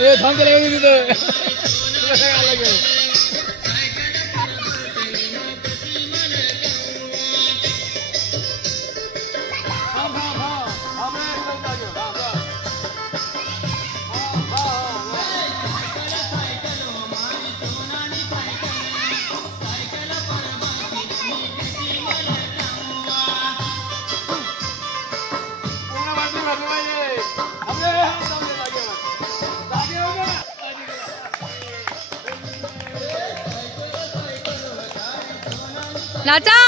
ए थांब त्याला येऊ दे तिथं तुला काय आलं गे थांब थांब हा थांब रे एकदम जागे थांब पूर्ण बाजू घालू पाहिजे थांब रे थांब रे जागे हो ना नाचा